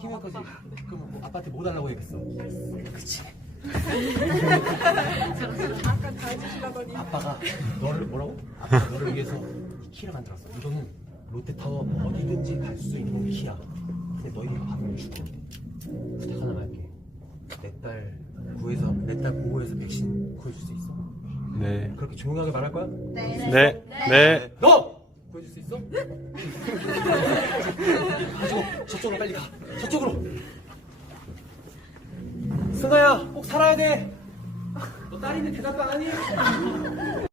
키면 거지. 그럼 뭐 아빠한테 뭐 달라고 얘기했어? 그치. 아까 다 해주시라더니 아빠가 너를 뭐라고? 아빠가 너를 위해서 이 키를 만들었어. 이거는 롯데타워 어디든지 갈 수 있는 키야. 근데 너희가 밥을 주고 부탁 하나만 할게. 내 딸 구해서 내 딸 보호해서 백신 구해줄 수 있어? 네. 그렇게 조용하게 말할 거야? 네. 네. 너 구해줄 수 있어? 가지고 저쪽으로 빨리 가. 저쪽으로. 승아야 꼭 살아야 돼. 너 딸인데 대답도 안 하니?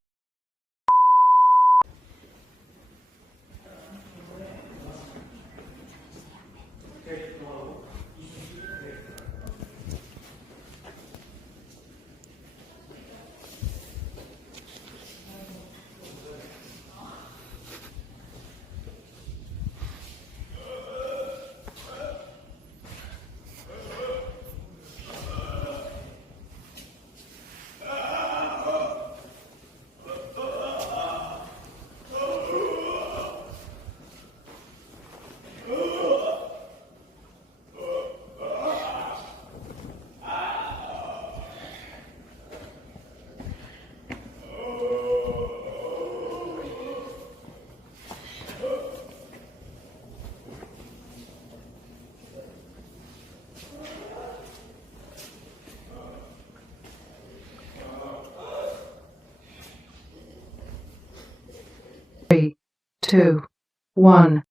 two, one.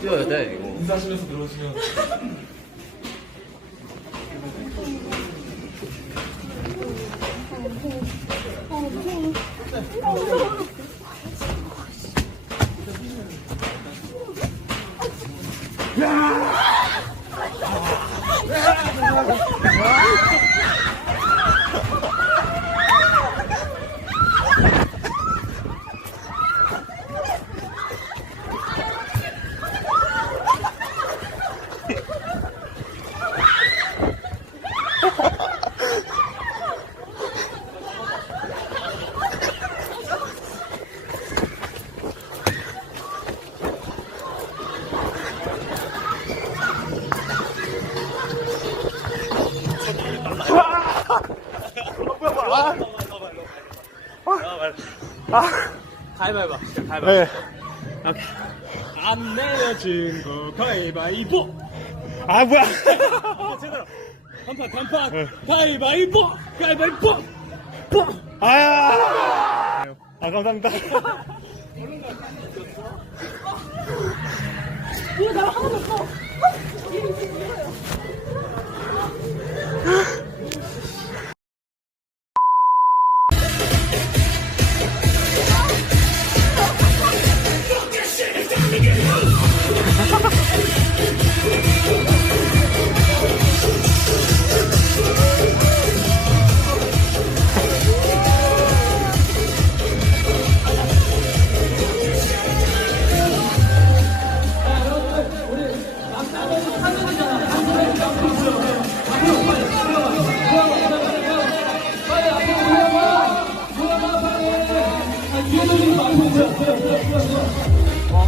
뛰어야 돼, 이거. 인사하시면서 들어오시면 Ah! 가위바위보. 가위바위보. 네. 오케이. 안 내려진 거 가위바위보. 아 뭐야? 제대로. 단판, 단판. 가위바위보. 가위바위보. 아야. 아 감사합니다. 아,